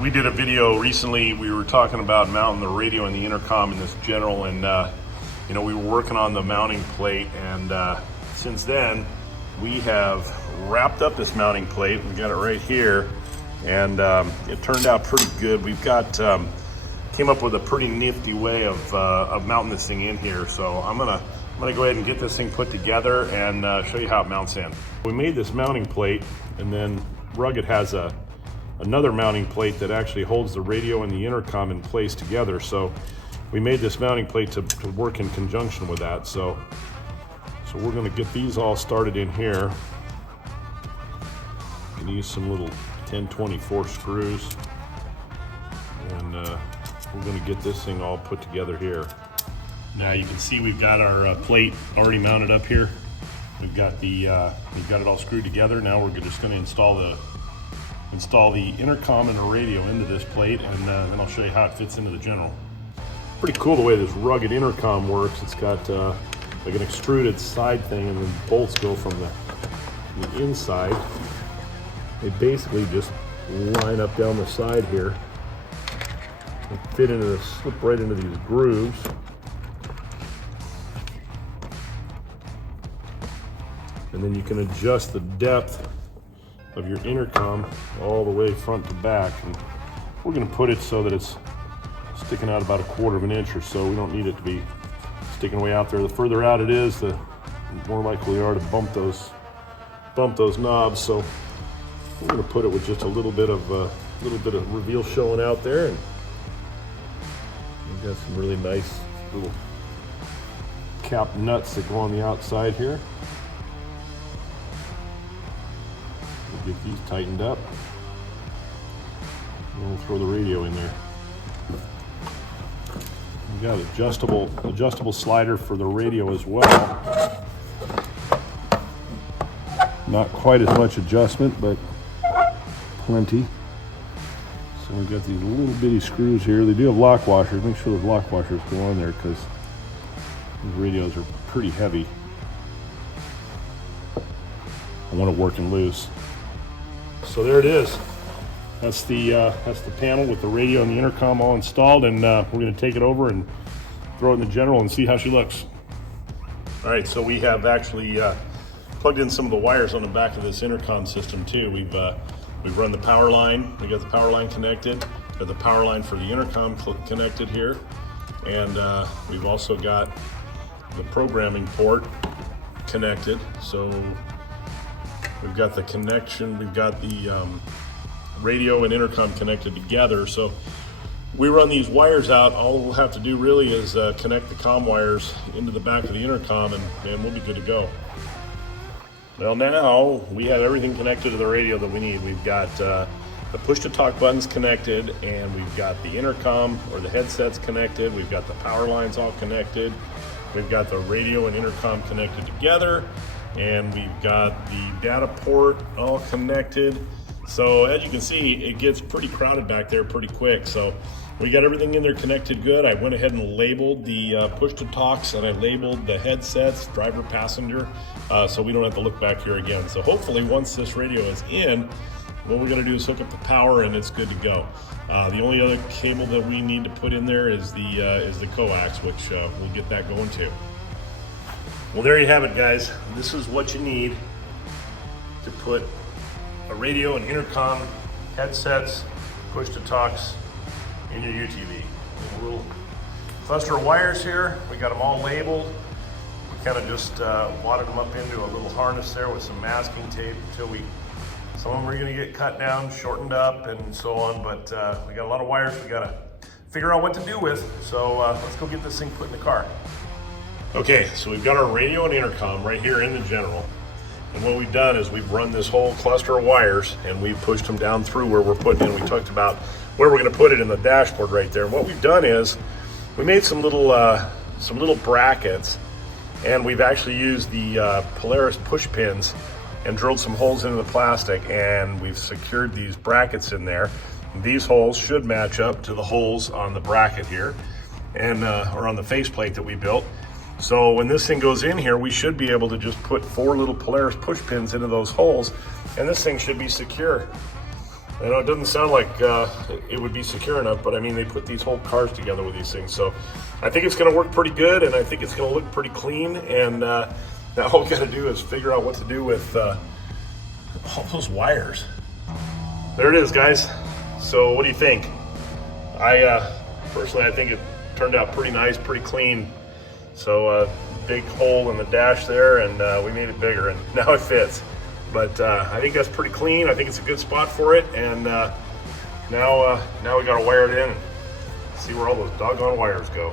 We did a video recently. We were talking about mounting the radio and the intercom in this general, and you know, we were working on the mounting plate, and since then we have wrapped up this mounting plate. We got it right here, and it turned out pretty good. We've got came up with a pretty nifty way of mounting this thing in here. So I'm gonna go ahead and get this thing put together and show you how it mounts in. We made this mounting plate, and then Rugged has another mounting plate that actually holds the radio and the intercom in place together. So we made this mounting plate to work in conjunction with that. So we're gonna get these all started in here and use some little 1024 screws, and we're gonna get this thing all put together here. Now you can see we've got our plate already mounted up here. We've got it all screwed together. Now we're just gonna install the intercom and the radio into this plate, and then I'll show you how it fits into the general. Pretty cool the way this Rugged intercom works. It's got like an extruded side thing, and then bolts go from the inside. They basically just line up down the side here and fit into slip right into these grooves. And then you can adjust the depth of your intercom all the way front to back, and we're going to put it so that it's sticking out about 1/4 of an inch or so. We don't need it to be sticking way out there. The further out it is, the more likely we are to bump those knobs. So we're going to put it with just a little bit of reveal showing out there, and we've got some really nice little cap nuts that go on the outside here. We'll get these tightened up, and we'll throw the radio in there. We've got adjustable slider for the radio as well. Not quite as much adjustment, but plenty. So we've got these little bitty screws here. They do have lock washers. Make sure those lock washers go on there, because these radios are pretty heavy. I want it working loose. So there it is. That's the panel with the radio and the intercom all installed, and we're going to take it over and throw it in the general and see how she looks. All right, so we have actually plugged in some of the wires on the back of this intercom system too. We've run the power line. We got the power line connected. Got the power line for the intercom connected here, and we've also got the programming port connected. So we've got the connection. We've got the radio and intercom connected together. So we run these wires out. All we'll have to do really is connect the comm wires into the back of the intercom, and we'll be good to go. Well, now we have everything connected to the radio that we need. We've got the push-to-talk buttons connected, and we've got the intercom or the headsets connected. We've got the power lines all connected. We've got the radio and intercom connected together, and we've got the data port all connected. So as you can see, it gets pretty crowded back there pretty quick. So we got everything in there connected good. I went ahead and labeled the push-to-talks, and I labeled the headsets, driver, passenger, so we don't have to look back here again. So hopefully once this radio is in, what we're gonna do is hook up the power, and it's good to go. The only other cable that we need to put in there is the coax, which we'll get that going too. Well, there you have it, guys. This is what you need to put a radio and intercom, headsets, push-to-talks in your UTV. A little cluster of wires here. We got them all labeled. We kind of just wadded them up into a little harness there with some masking tape until some of them are going to get cut down, shortened up, and so on. But we got a lot of wires we got to figure out what to do with. So let's go get this thing put in the car. Okay, so we've got our radio and intercom right here in the general. And what we've done is we've run this whole cluster of wires, and we've pushed them down through where we're putting in. We talked about where we're going to put it in the dashboard right there. And what we've done is we made some little brackets, and we've actually used the Polaris push pins and drilled some holes into the plastic, and we've secured these brackets in there. These holes should match up to the holes on the bracket here, and or on the faceplate that we built. So when this thing goes in here, we should be able to just put 4 little Polaris push pins into those holes, and this thing should be secure. I know it doesn't sound like it would be secure enough, but I mean, they put these whole cars together with these things. So I think it's going to work pretty good, and I think it's going to look pretty clean. And now all we got to do is figure out what to do with all those wires. There it is, guys. So what do you think? Personally, I think it turned out pretty nice, pretty clean. So big hole in the dash there, and we made it bigger, and now it fits. But I think that's pretty clean. I think it's a good spot for it. And now we got to wire it in and see where all those doggone wires go.